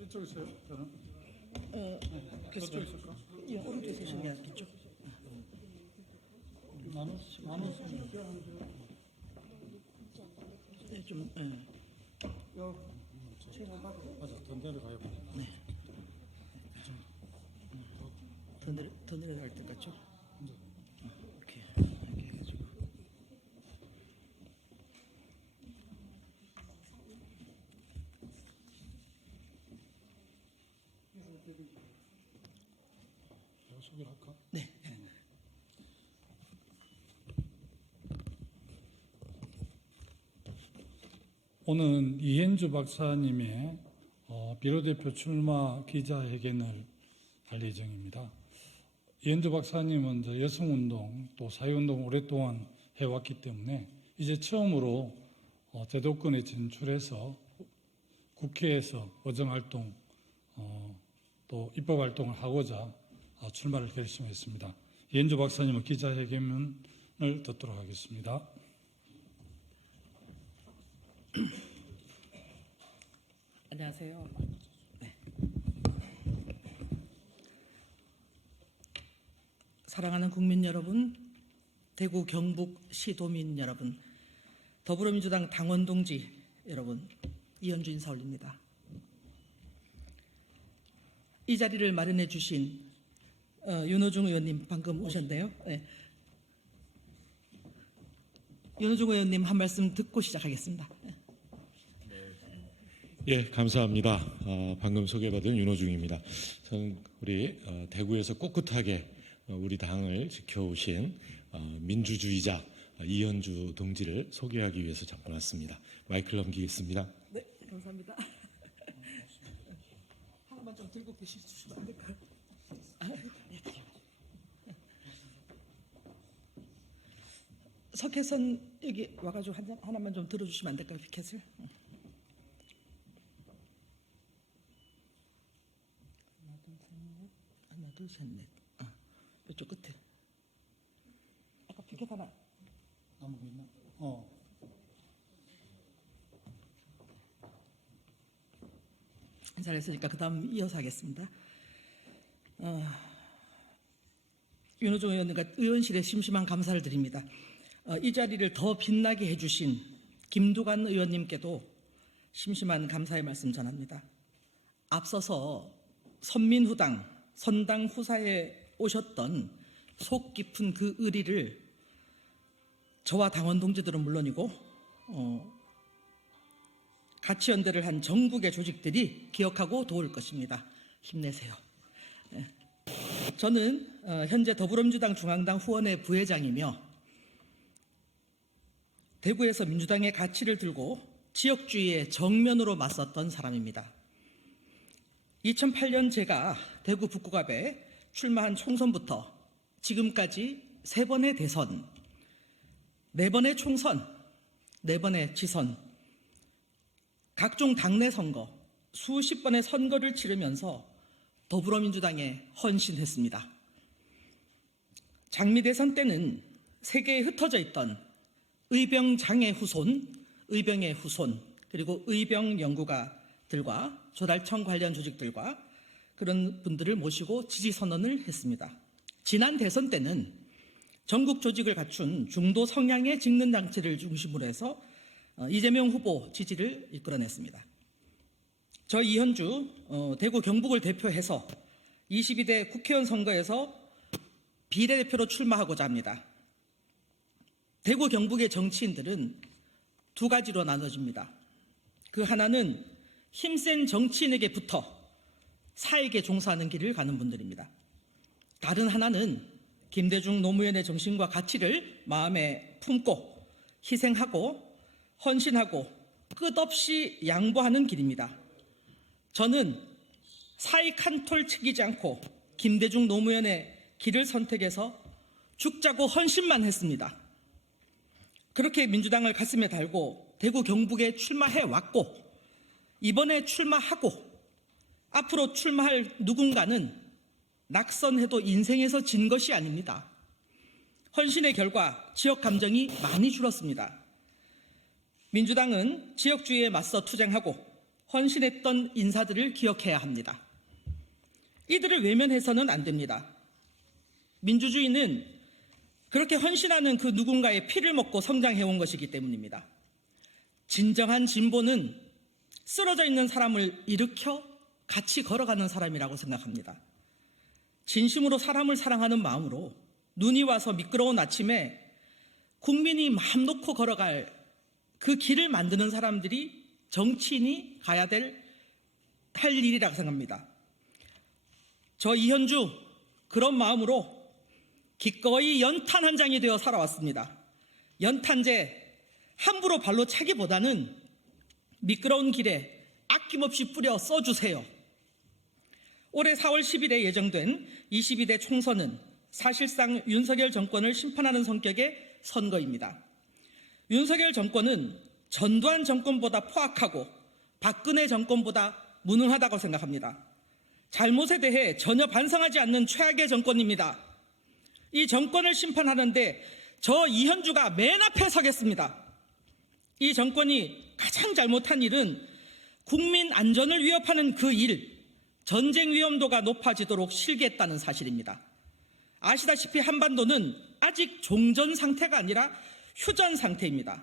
이쪽에 있어요. 저는. 그쪽 있을까? 오른쪽에 서시는 게 낫겠죠. 나눠. 네, 좀 맞아. 던데를 가요. 네. 더 내려갈 것 같죠? 이렇게 해가지고. 내가 소개를 할까? 네. 오늘 이현주 박사님의 비례대표 출마 기자회견을 할 예정입니다. 이현주 박사님은 이제 여성운동 또 사회운동 오랫동안 해왔기 때문에 이제 처음으로 대도권에 진출해서 국회에서 의정활동 또 입법활동을 하고자 출마를 결심했습니다. 이현주 박사님은 기자회견을 듣도록 하겠습니다. 안녕하세요. 네. 사랑하는 국민 여러분, 대구 경북 시도민 여러분, 더불어민주당 당원 동지 여러분, 이현주 인사 올립니다. 이 자리를 마련해 주신 윤호중 의원님 방금 오셨네요. 네. 윤호중 의원님 한 말씀 듣고 시작하겠습니다. 예, 감사합니다. 방금 소개받은 윤호중입니다. 저는 우리 대구에서 꿋꿋하게 우리 당을 지켜오신 민주주의자 이현주 동지를 소개하기 위해서 잠깐 왔습니다. 마이크를 넘기겠습니다. 네, 감사합니다. 하나만 좀 들고 계시면 안 될까요? 석혜선 여기 와가지고 하나만 좀 들어주시면 안 될까요, 피켓을? 하나, 둘, 셋, 넷. 이쪽 끝에. 아까 피켓 하나. 남은 거 있나? 인사를 했으니까 그 다음 이어서 하겠습니다. 윤호중 의원님과 의원실에 심심한 감사를 드립니다. 이 자리를 더 빛나게 해주신 김두관 의원님께도 심심한 감사의 말씀 전합니다. 앞서서 선민후당, 선당 후사에 오셨던 속 깊은 그 의리를 저와 당원 동지들은 물론이고 가치연대를 한 전국의 조직들이 기억하고 도울 것입니다. 힘내세요. 네. 저는 현재 더불어민주당 중앙당 후원회 부회장이며 대구에서 민주당의 가치를 들고 지역주의의 정면으로 맞섰던 사람입니다. 2008년 제가 대구 북구갑에 출마한 총선부터 지금까지 3번의 대선, 4번의 총선, 4번의 지선, 각종 당내 선거, 수십 번의 선거를 치르면서 더불어민주당에 헌신했습니다. 장미 대선 때는 세계에 흩어져 있던 의병장의 후손, 의병의 후손, 그리고 의병 연구가들과 조달청 관련 조직들과 그런 분들을 모시고 지지 선언을 했습니다. 지난 대선 때는 전국 조직을 갖춘 중도 성향의 직능 장치를 중심으로 해서 이재명 후보 지지를 이끌어냈습니다. 저 이현주 대구 경북을 대표해서 22대 국회의원 선거에서 비례대표로 출마하고자 합니다. 대구 경북의 정치인들은 두 가지로 나눠집니다. 그 하나는 힘센 정치인에게 붙어 사에게 종사하는 길을 가는 분들입니다. 다른 하나는 김대중 노무현의 정신과 가치를 마음에 품고 희생하고 헌신하고 끝없이 양보하는 길입니다. 저는 사익 한 톨 치기지 않고 김대중 노무현의 길을 선택해서 죽자고 헌신만 했습니다. 그렇게 민주당을 가슴에 달고 대구 경북에 출마해 왔고 이번에 출마하고 앞으로 출마할 누군가는 낙선해도 인생에서 진 것이 아닙니다. 헌신의 결과 지역 감정이 많이 줄었습니다. 민주당은 지역주의에 맞서 투쟁하고 헌신했던 인사들을 기억해야 합니다. 이들을 외면해서는 안 됩니다. 민주주의는 그렇게 헌신하는 그 누군가의 피를 먹고 성장해온 것이기 때문입니다. 진정한 진보는 쓰러져 있는 사람을 일으켜 같이 걸어가는 사람이라고 생각합니다. 진심으로 사람을 사랑하는 마음으로 눈이 와서 미끄러운 아침에 국민이 마음 놓고 걸어갈 그 길을 만드는 사람들이 정치인이 가야 할 일이라고 생각합니다. 저 이현주 그런 마음으로 기꺼이 연탄 한 장이 되어 살아왔습니다. 연탄재 함부로 발로 차기보다는 미끄러운 길에 아낌없이 뿌려 써주세요. 올해 4월 10일에 예정된 22대 총선은 사실상 윤석열 정권을 심판하는 성격의 선거입니다. 윤석열 정권은 전두환 정권보다 포악하고 박근혜 정권보다 무능하다고 생각합니다. 잘못에 대해 전혀 반성하지 않는 최악의 정권입니다. 이 정권을 심판하는데 저 이현주가 맨 앞에 서겠습니다. 이 정권이 가장 잘못한 일은 국민 안전을 위협하는 그 일, 전쟁 위험도가 높아지도록 실기했다는 사실입니다. 아시다시피 한반도는 아직 종전 상태가 아니라 휴전 상태입니다.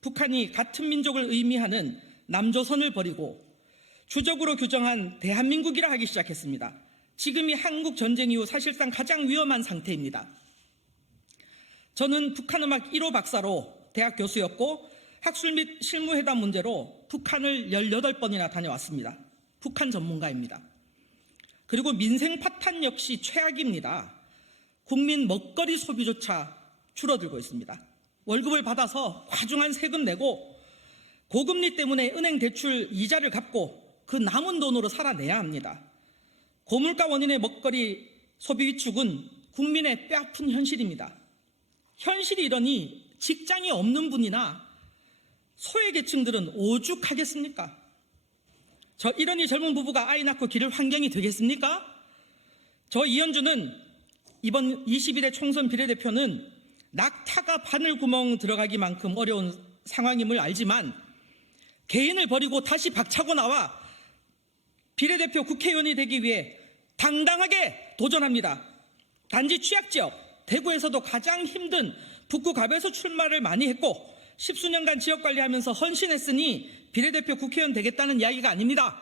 북한이 같은 민족을 의미하는 남조선을 버리고 주적으로 규정한 대한민국이라 하기 시작했습니다. 지금이 한국 전쟁 이후 사실상 가장 위험한 상태입니다. 저는 북한음악 1호 박사로 대학 교수였고 학술 및 실무회담 문제로 북한을 18번이나 다녀왔습니다. 북한 전문가입니다. 그리고 민생 파탄 역시 최악입니다. 국민 먹거리 소비조차 줄어들고 있습니다. 월급을 받아서 과중한 세금 내고 고금리 때문에 은행 대출 이자를 갚고 그 남은 돈으로 살아내야 합니다. 고물가 원인의 먹거리 소비 위축은 국민의 뼈아픈 현실입니다. 현실이 이러니 직장이 없는 분이나 소외계층들은 오죽하겠습니까? 이러니 젊은 부부가 아이 낳고 기를 환경이 되겠습니까? 저 이현주는 이번 21대 총선 비례대표는 낙타가 바늘구멍 들어가기만큼 어려운 상황임을 알지만 개인을 버리고 다시 박차고 나와 비례대표 국회의원이 되기 위해 당당하게 도전합니다. 단지 취약지역 대구에서도 가장 힘든 북구갑에서 출마를 많이 했고 10수년간 지역관리하면서 헌신했으니 비례대표 국회의원 되겠다는 이야기가 아닙니다.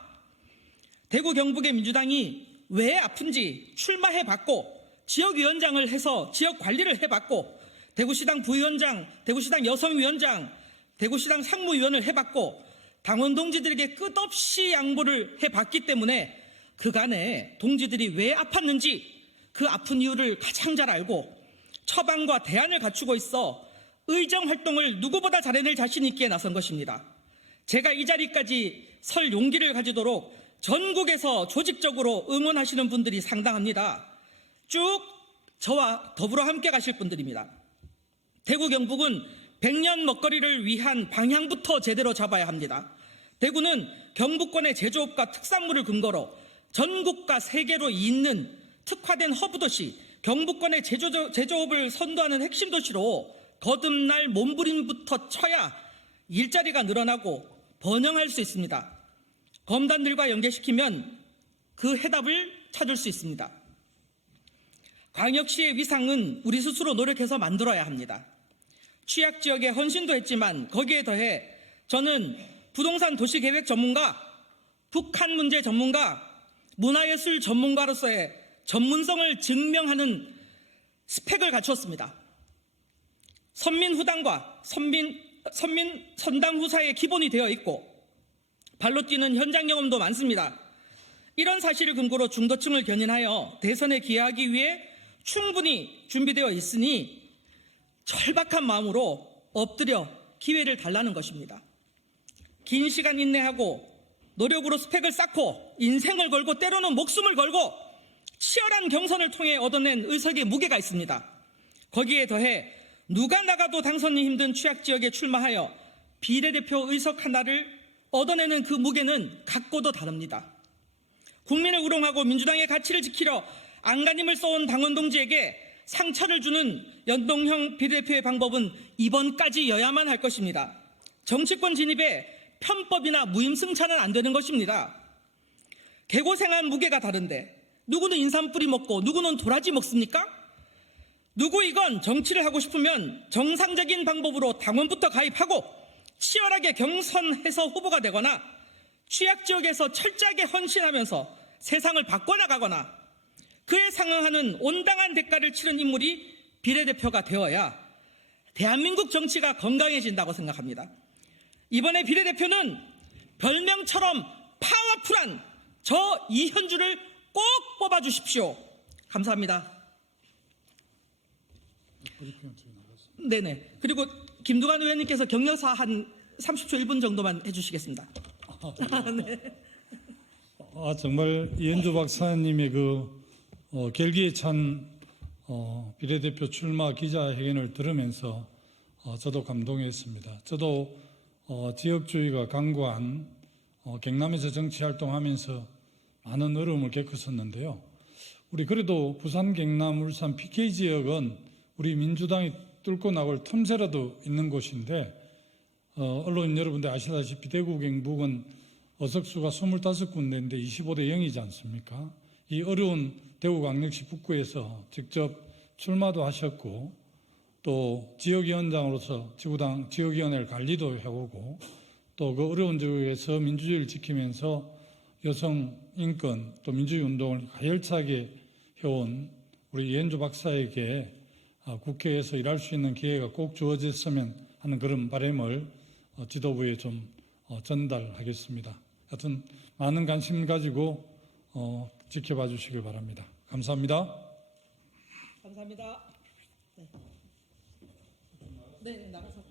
대구 경북의 민주당이 왜 아픈지 출마해봤고 지역위원장을 해서 지역관리를 해봤고 대구시당 부위원장, 대구시당 여성위원장, 대구시당 상무위원을 해봤고 당원 동지들에게 끝없이 양보를 해봤기 때문에 그간에 동지들이 왜 아팠는지 그 아픈 이유를 가장 잘 알고 처방과 대안을 갖추고 있어 의정활동을 누구보다 잘해낼 자신 있기에 나선 것입니다. 제가 이 자리까지 설 용기를 가지도록 전국에서 조직적으로 응원하시는 분들이 상당합니다. 쭉 저와 더불어 함께 가실 분들입니다. 대구 경북은 100년 먹거리를 위한 방향부터 제대로 잡아야 합니다. 대구는 경북권의 제조업과 특산물을 근거로 전국과 세계로 잇는 특화된 허브도시, 경북권의 제조업을 선도하는 핵심 도시로 거듭날 몸부림부터 쳐야 일자리가 늘어나고 번영할 수 있습니다. 검단들과 연계시키면 그 해답을 찾을 수 있습니다. 광역시의 위상은 우리 스스로 노력해서 만들어야 합니다. 취약지역에 헌신도 했지만 거기에 더해 저는 부동산 도시계획 전문가, 북한 문제 전문가, 문화예술 전문가로서의 전문성을 증명하는 스펙을 갖추었습니다. 선민후당과 선당후사의 기본이 되어 있고 발로 뛰는 현장 경험도 많습니다. 이런 사실을 근거로 중도층을 견인하여 대선에 기여하기 위해 충분히 준비되어 있으니 절박한 마음으로 엎드려 기회를 달라는 것입니다. 긴 시간 인내하고 노력으로 스펙을 쌓고 인생을 걸고 때로는 목숨을 걸고 치열한 경선을 통해 얻어낸 의석의 무게가 있습니다. 거기에 더해 누가 나가도 당선이 힘든 취약지역에 출마하여 비례대표 의석 하나를 얻어내는 그 무게는 각고도 다릅니다. 국민을 우롱하고 민주당의 가치를 지키려 안간힘을 써온 당원 동지에게 상처를 주는 연동형 비례대표의 방법은 이번까지여야만 할 것입니다. 정치권 진입에 편법이나 무임승차는 안 되는 것입니다. 개고생한 무게가 다른데 누구는 인삼 뿌리 먹고 누구는 도라지 먹습니까? 누구 이건 정치를 하고 싶으면 정상적인 방법으로 당원부터 가입하고 치열하게 경선해서 후보가 되거나 취약지역에서 철저하게 헌신하면서 세상을 바꿔나가거나 그에 상응하는 온당한 대가를 치른 인물이 비례대표가 되어야 대한민국 정치가 건강해진다고 생각합니다. 이번에 비례대표는 별명처럼 파워풀한 저 이현주를 꼭 뽑아주십시오. 감사합니다. 네네. 그리고 김두관 의원님께서 격려사 한 30초 1분 정도만 해주시겠습니다. 네. 정말 이현주 박사님의 결기에 찬 비례대표 출마 기자회견을 들으면서 저도 감동했습니다. 저도 지역주의가 강구한 경남에서 정치활동하면서 많은 어려움을 겪었었는데요. 우리 그래도 부산, 경남, 울산, PK 지역은 우리 민주당이 뚫고 나올 틈새라도 있는 곳인데 언론인 여러분들 아시다시피 대구, 경북은 의석수가 25군데인데 25대 0이지 않습니까? 이 어려운 대구광역시 북구에서 직접 출마도 하셨고 또 지역위원장으로서 지구당 지역위원회를 관리도 해오고 또 그 어려운 지역에서 민주주의를 지키면서 여성 인권 또 민주주의 운동을 가열차게 해온 우리 이현주 박사에게 국회에서 일할 수 있는 기회가 꼭 주어졌으면 하는 그런 바람을 지도부에 좀 전달하겠습니다. 하여튼 많은 관심 가지고 지켜봐 주시길 바랍니다. 감사합니다. 감사합니다. 네, 나가서.